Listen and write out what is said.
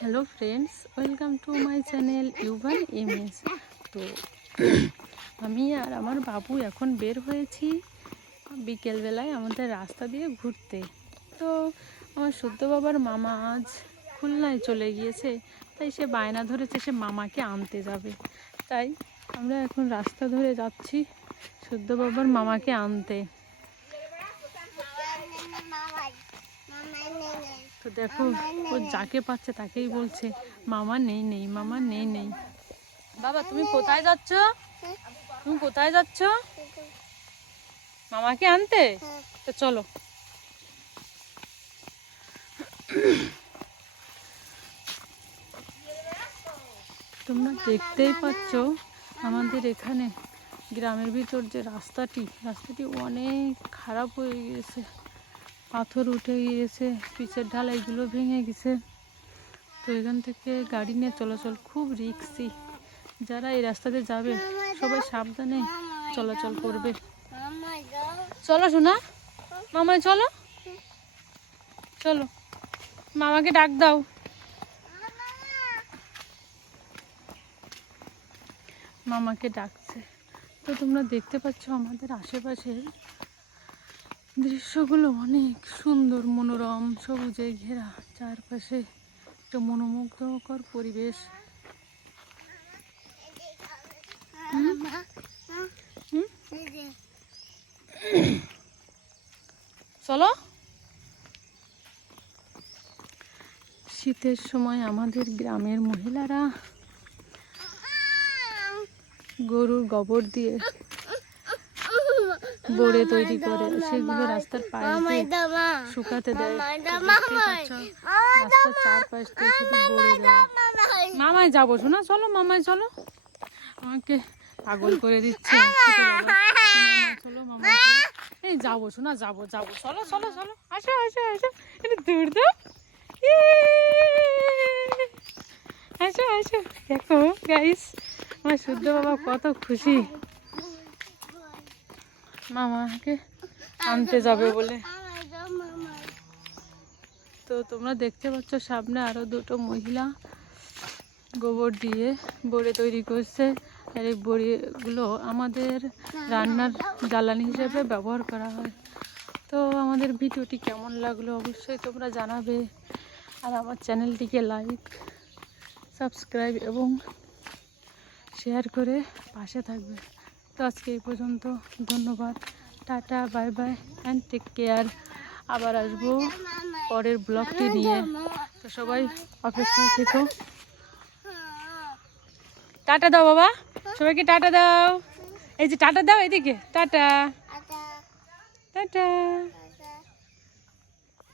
Hello friends, welcome to my channel Yuvan MS তো আমি আর আমার বাবু এখন বের হয়েছি বিকেলবেলায় আমাদের রাস্তা দিয়ে ঘুরতে। তো আমার সদ্য বাবার মামা আজ খুলনায় চলে গিয়েছে, তাই সে বায়না ধরেছে সে মামাকে আনতে যাবে। তাই আমরা এখন রাস্তা ধরে যাচ্ছি সদ্য বাবার মামাকে আনতে। তো দেখো, ও যাকে পাচ্ছে তাকেই বলছে, মামা, নেই নেই, মামা, নেই নেই। বাবা, তুমি কোথায় যাচ্ছ? তুমি কোথায় যাচ্ছ? মামাকে আনতে? তো চলো। তোমরা দেখতেই পাচ্ছ আমাদের এখানে গ্রামের ভিতর যে রাস্তাটি রাস্তাটি অনেক খারাপ হয়ে গিয়েছে পাথর উঠে গিয়েছে পিচের ঢালাইগুলো ভেঙে গেছে। তো এখান থেকে গাড়ি নিয়ে চলাচল খুব রিক্সি। যারা এই রাস্তাতে যাবে, সবাই সাবধানে চলাচল করবে। চলো শোনা মামায় চলো। চলো, মামাকে ডাক দাও। মামাকে ডাকছে। তো তোমরা দেখতে পাচ্ছ আমাদের আশেপাশের দৃশ্যগুলো অনেক সুন্দর, মনোরম, সবুজে ঘেরা। চারপাশে একটা মনোমুগ্ধকর পরিবেশ। চলো। শীতের সময় আমাদের গ্রামের মহিলারা গরুর গোবর দিয়ে বড়ে তৈরি করে সেগুলো রাস্তার দিয়ে শুকাতে দেয়। রাস্তার চারপাশ শুধু দেয় মামায় যাব শোনা চলো মামায় চলো। আমাকে পাগল করে দিচ্ছে। চলো চলো। এই যাব শোনা যাব যাব। চলো চলো চলো। আসো আসো আসো। এটা দূর দাও। ইয়ে! আসো আসো। দেখো গাইস আমার শুদ্ধ বাবা কত খুশি। মামাকে আনতে যাবে বলে। তো তোমরা দেখতে পাচ্ছ সামনে আরও দুটো মহিলা গোবর দিয়ে বড়ি তৈরি করছে। আর এই বড়িগুলো আমাদের রান্নার জ্বালানি হিসেবে ব্যবহার করা হয়। তো আমাদের ভিডিওটি কেমন লাগল অবশ্যই তোমরা জানাবে। আর আমার চ্যানেলটিকে লাইক, সাবস্ক্রাইব এবং শেয়ার করে পাশে থাকবে। তো আজকে এই পর্যন্ত। ধন্যবাদ। Tata, bye bye and take care আবার আসব পরের ব্লগটি নিয়ে। তো সবাই অপেক্ষায় থেকো। টাটা দাও বাবা। সবাইকে টাটা দাও। এই যে টাটা দাও এদিকে। টাটা। টাটা।